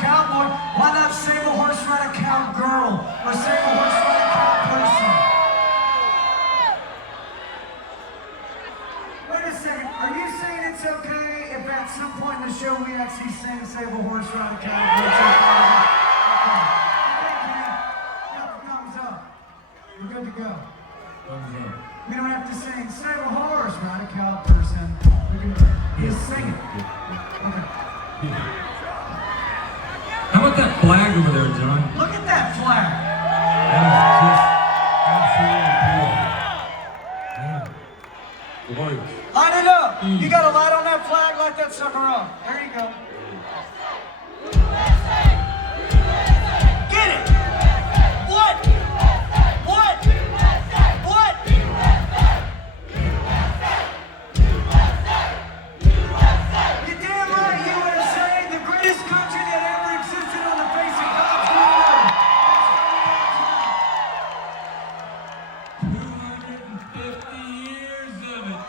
cowboy. Why not save a horse, ride a cowgirl? Or save a horse, ride a cow person? Wait a second. Are you saying it's okay if at some point in the show we actually sing Save a Horse, Ride a Cowboy? Okay. Thumbs up. We're good to go. We don't have to sing Save a Horse, Ride a Cow Person. We can just sing it. Okay. How about that flag over there, John? Look at that flag. That is just absolutely beautiful. Yeah. Glorious. Light it up. You got a light on that flag? Light that sucker up. There you go. Get it. What? What? What? You're damn right, USA, the greatest country that ever existed on the face of God's world. 250 years of it.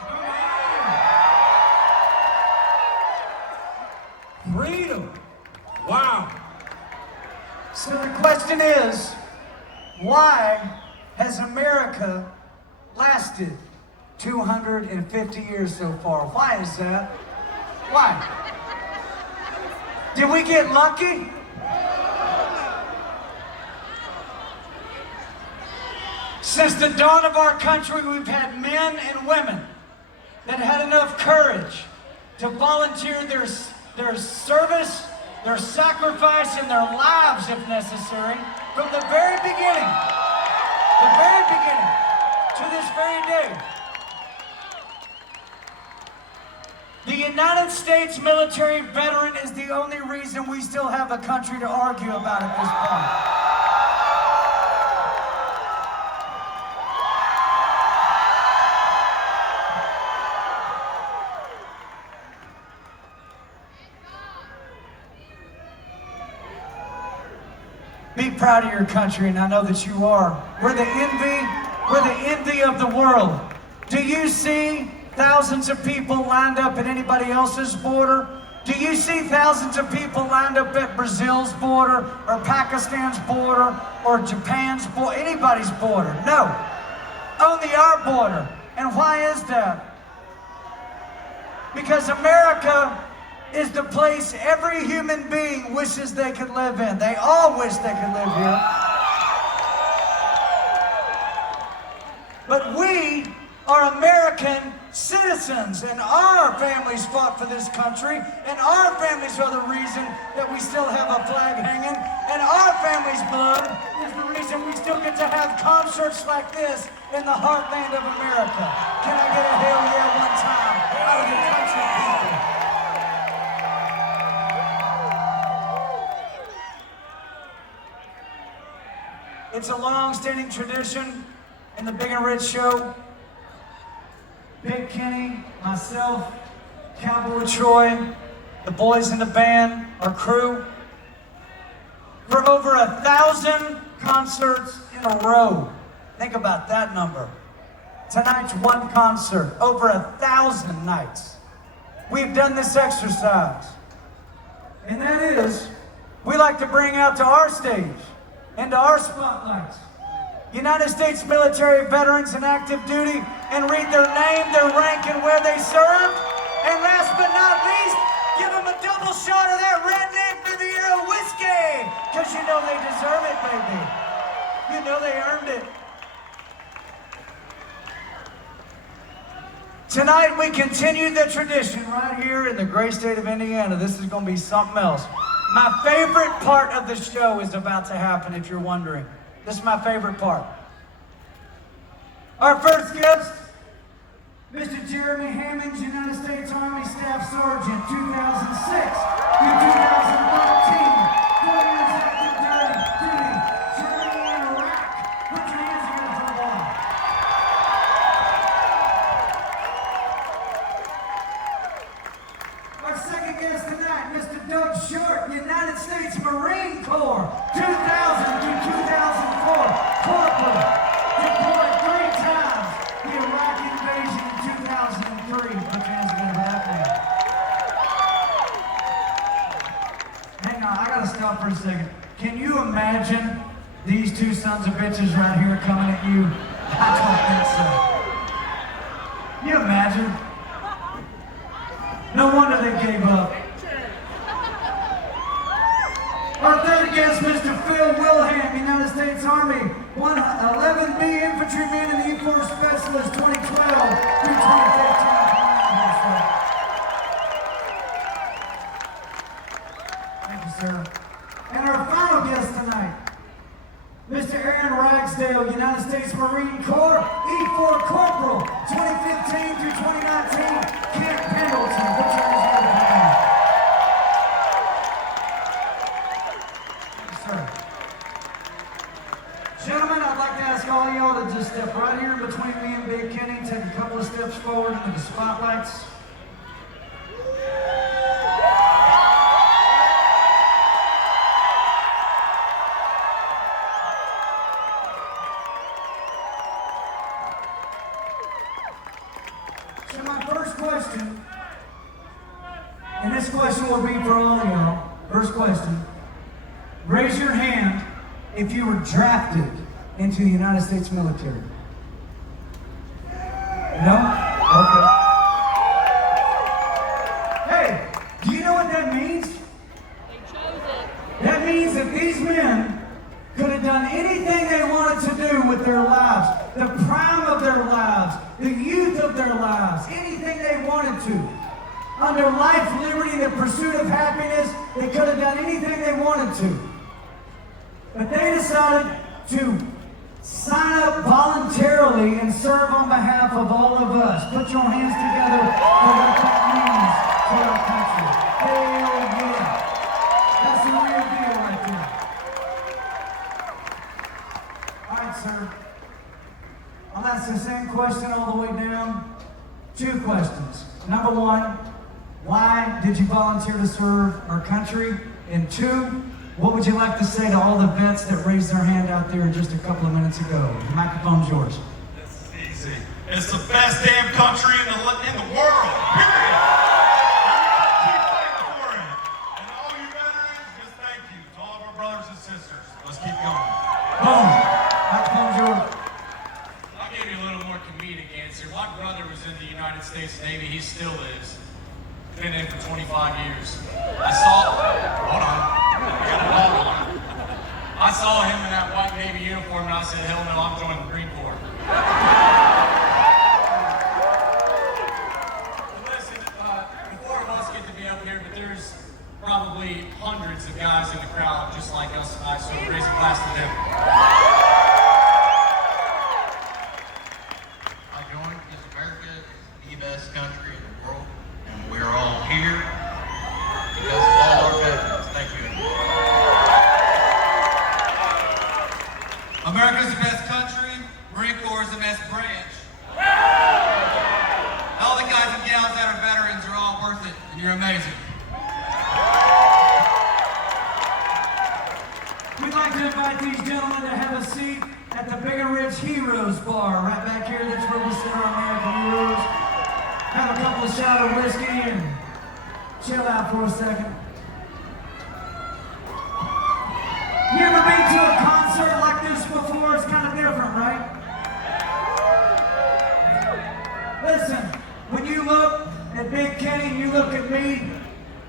Freedom. Wow. So the question is, why has America lasted 250 years so far? Why is that? Why? Did we get lucky? Since the dawn of our country, we've had men and women that had enough courage to volunteer their service, their sacrifice, and their lives, if necessary, from the very beginning to this very day. The United States military veteran is the only reason we still have a country to argue about at this point. Be proud of your country, and I know that you are. We're the envy of the world. Do you see thousands of people lined up at anybody else's border? Do you see thousands of people lined up at Brazil's border, or Pakistan's border, or Japan's border, anybody's border? No. Only our border. And why is that? Because America is the place every human being wishes they could live in. They all wish they could live here. But we are American citizens, and our families fought for this country, and our families are the reason that we still have a flag hanging, and our family's blood is the reason we still get to have concerts like this in the heartland of America. Can I get a hell yeah one time out of the country people? It's a long-standing tradition in the Big and Rich Show. Big Kenny, myself, Cowboy Troy, the boys in the band, our crew, for over 1,000 concerts in a row. Think about that number. Tonight's one concert, over 1,000 nights. We've done this exercise. And that is, we like to bring out to our stage and to our spotlights United States military veterans in active duty, and read their name, their rank, and where they served. And last but not least, give them a double shot of that redneck Riviera whiskey, because you know they deserve it, baby. You know they earned it. Tonight we continue the tradition right here in the great state of Indiana. This is going to be something else. My favorite part of the show is about to happen, if you're wondering. This is my favorite part. Our first guest, Mr. Jeremy Hammonds, United States Army Staff Sergeant, 2006 through 2013. 4 years active duty, Germany and Iraq. Put your hands together for the wall. Our second guest tonight, Mr. Doug Short, United States Marine Corps, 2000 through 2004, corporal, deployed 3 times, the Iraq invasion in 2003. Put your hands together for that man. out for a second. Can you imagine these two sons of bitches right here coming at you? I don't think so. Can you imagine? No wonder they gave up. Our third guest, Mr. Phil Wilhelm, United States Army, 11B Infantryman in the E-Force Specialist 2012 through 2015. Thank you, sir. And our final guest tonight, Mr. Aaron Ragsdale, United States Marine Corps, E4 Corporal, 2015 through 2019, Camp Pendleton. Put your hands together for him. Thank you, sir. Gentlemen, I'd like to ask all y'all to just step right here between me and Big Kenny, take a couple of steps forward into the spotlights. So my first question, and this question will be for all of y'all. First question, raise your hand if you were drafted into the United States military. No? Okay. Hey, do you know what that means? They chose it. That means that these men could have done anything they wanted to do with their lives, the prime of their lives, the youth of their lives, anything they wanted to. Under life, liberty, the pursuit of happiness, they could have done anything they wanted to. But they decided to sign up voluntarily and serve on behalf of all of us. Put your hands together for what that means to our country. Hell yeah. That's the real deal right there. All right, sir. I'll ask the same question all the way down. Two questions. Number one, why did you volunteer to serve our country? And two, what would you like to say to all the vets that raised their hand out there just a couple of minutes ago? The microphone's yours. This is easy. It's the best damn country in the world, period. And we gotta keep fighting for it. And all you veterans, just thank you to all of our brothers and sisters. Let's keep going. Boom. Microphone's yours. I'll give you a little more comedic answer. My brother was in the United States Navy. He still is. Been in for 25 years. Hold on. I saw him in that white Navy uniform and I said, hell no, I'm joining the Marine Corps. Listen, the four of us get to be up here, but there's probably hundreds of guys in the crowd just like us tonight, so raise a glass to them. I joined because America is the best country in the world, and we're all here because of all our veterans. Thank you. America's the best country, Marine Corps is the best branch. All the guys and gals that are veterans are all worth it, and you're amazing. We'd like to invite these gentlemen to have a seat at the Big and Rich Heroes Bar right back here. That's where we sit our American heroes. Have a couple of shots of whiskey and chill out for a second. You ever been to a concert like this before? It's kind of different, right? Listen, when you look at Big Kenny, you look at me,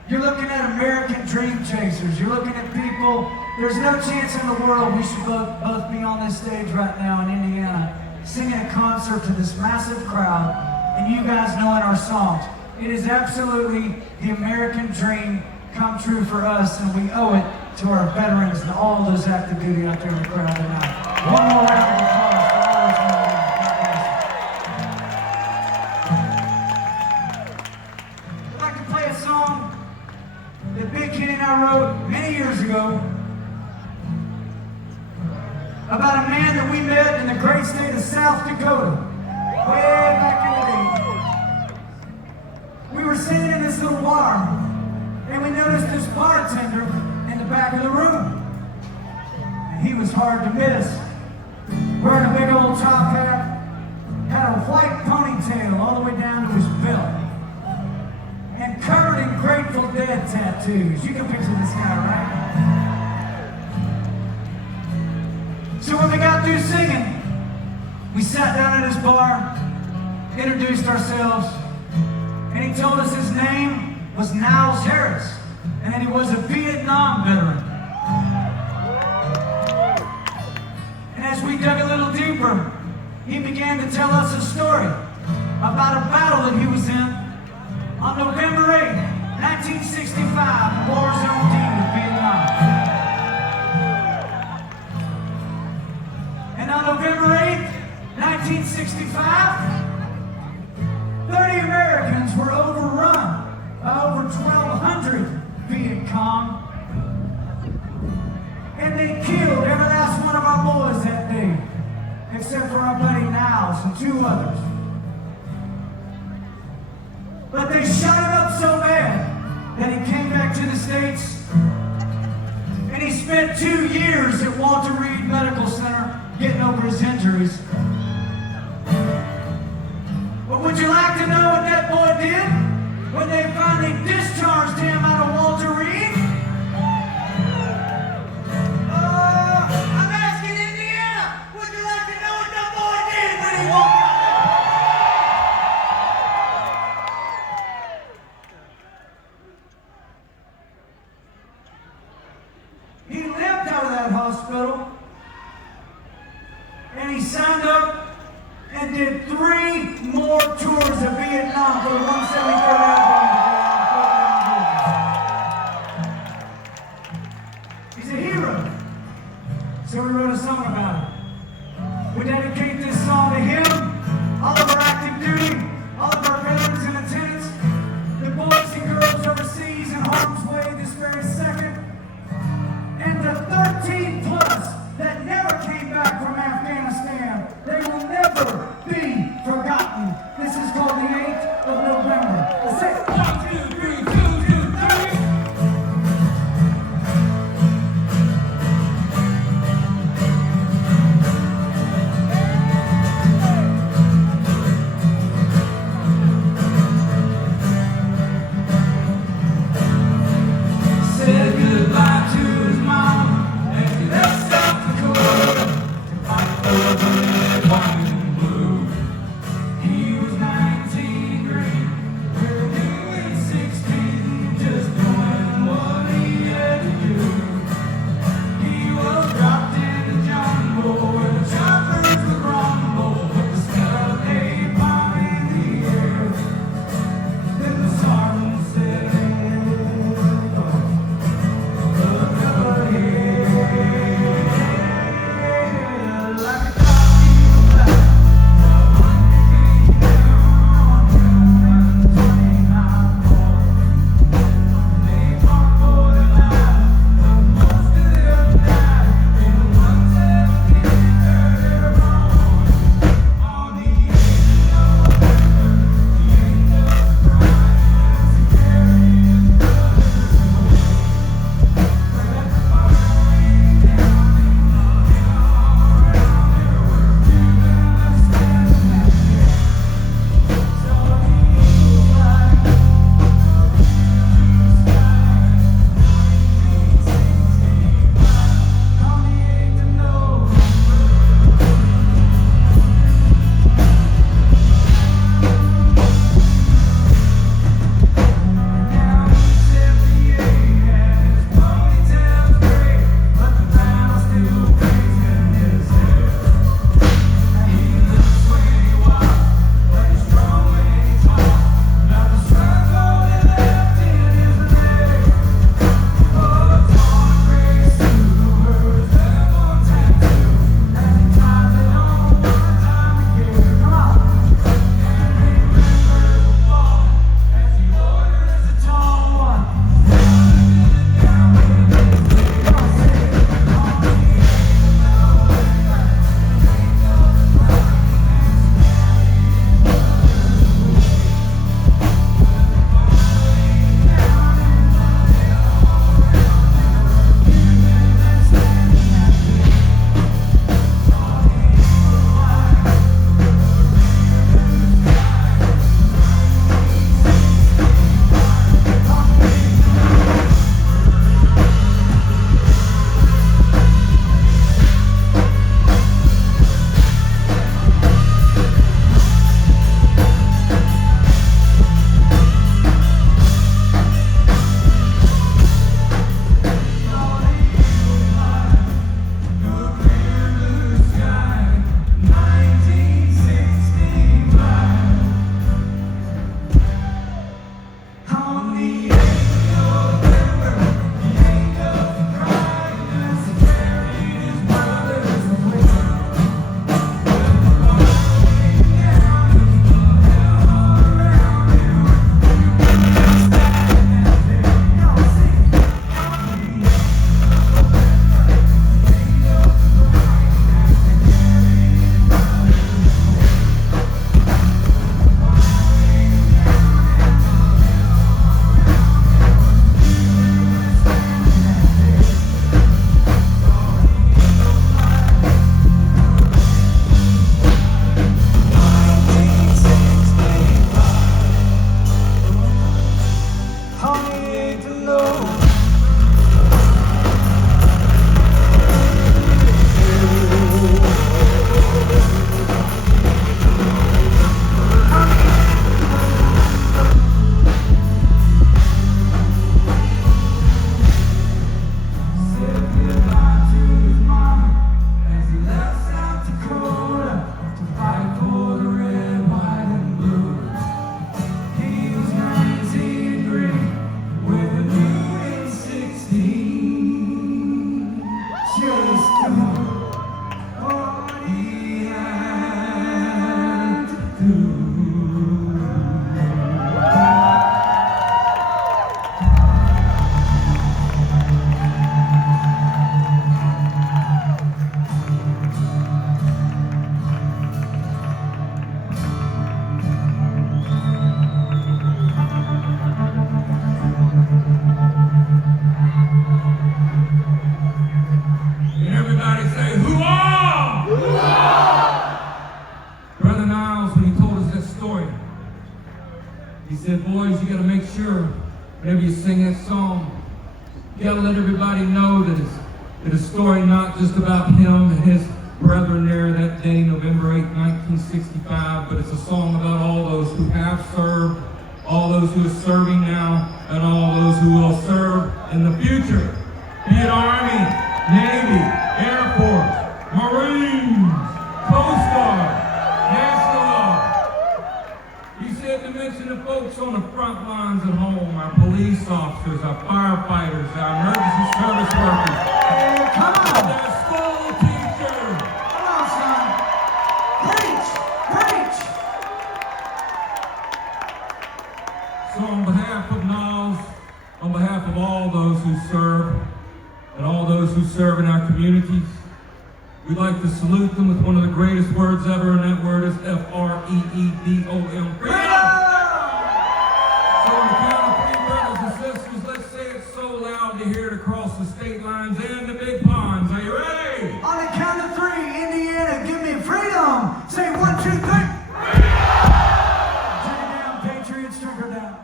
you're looking at American dream chasers. You're looking at people, there's no chance in the world we should both be on this stage right now in Indiana singing a concert to this massive crowd and you guys knowing our songs. It is absolutely the American dream come true for us, and we owe it to our veterans and all those active duty out there in the crowd tonight. One more round of applause for all those men. I'd like to play a song that Big Kenny and I wrote many years ago about a man that we met in the great state of South Dakota, way back in the day. We were sitting in this little bar, and we noticed this bartender in the back of the room. And he was hard to miss. Wearing a big old top hat, had a white ponytail all the way down to his belt, and covered in Grateful Dead tattoos. You can picture this guy, right? So when we got through singing, we sat down at his bar, introduced ourselves, and he told us his name was Niles Harris, and that he was a Vietnam veteran. And as we dug a little deeper, he began to tell us a story about a battle that he was in on November 8, 1965, War Zone D in Vietnam. And on November 8, 1965, 30 Americans were overrun by over 1,200 Viet Cong. And they killed every last one of our boys that day, except for our buddy Niles and 2 others. But they shot him up so bad that he came back to the States, and he spent 2 years at Walter Reed Medical Center getting over his injuries. But would you like to know what that boy did when they finally discharged him out of Walter Reed? I'm asking Indiana, would you like to know what that boy did when he walked out? He limped out of that hospital, and he signed up and did 3 more tours of Vietnam for the 173rd album. He's a hero. So we wrote a song about him. We dedicate this song to him, all of our active duty, all of our veterans in attendance, the boys and girls overseas in harm's way this very second, and the 13 plus that never came back from Afghanistan. They will never be forgotten. This is called the 8th of November. Let's say 1, 2, 3, 2, 2, 3. Said goodbye to his mom and he left South Dakota to fight for the red, white, and blue. Niles when he told us that story. He said, boys, you gotta make sure whenever you sing that song, you gotta let everybody know that it's a story not just about him and his brethren there that day, November 8, 1965, but it's a song about all those who have served, all those who are serving now, and all those who will serve in the future. Be it Army, Navy, Air Force, Marines, Coast Guard, National Guard. He said to mention the folks on the front lines at home, our police officers, our firefighters, our emergency service workers. Hey, come on! Our school teachers. Come on, son! Preach! Preach! So on behalf of Niles, on behalf of all those who serve, and all those who serve in our communities, we'd like to salute them with one of the greatest words ever, and that word is F-R-E-E-D-O-M. Freedom! So on the count of three, brothers and sisters, let's say it so loud to hear it across the state lines and the big ponds. Are you ready? On the count of three, Indiana, give me freedom! Say 1, 2, 3! Freedom! Take it down, Patriots, drink her down.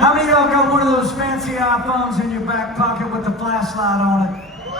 How many of y'all got one of those fancy iPhones in your back pocket with the flashlight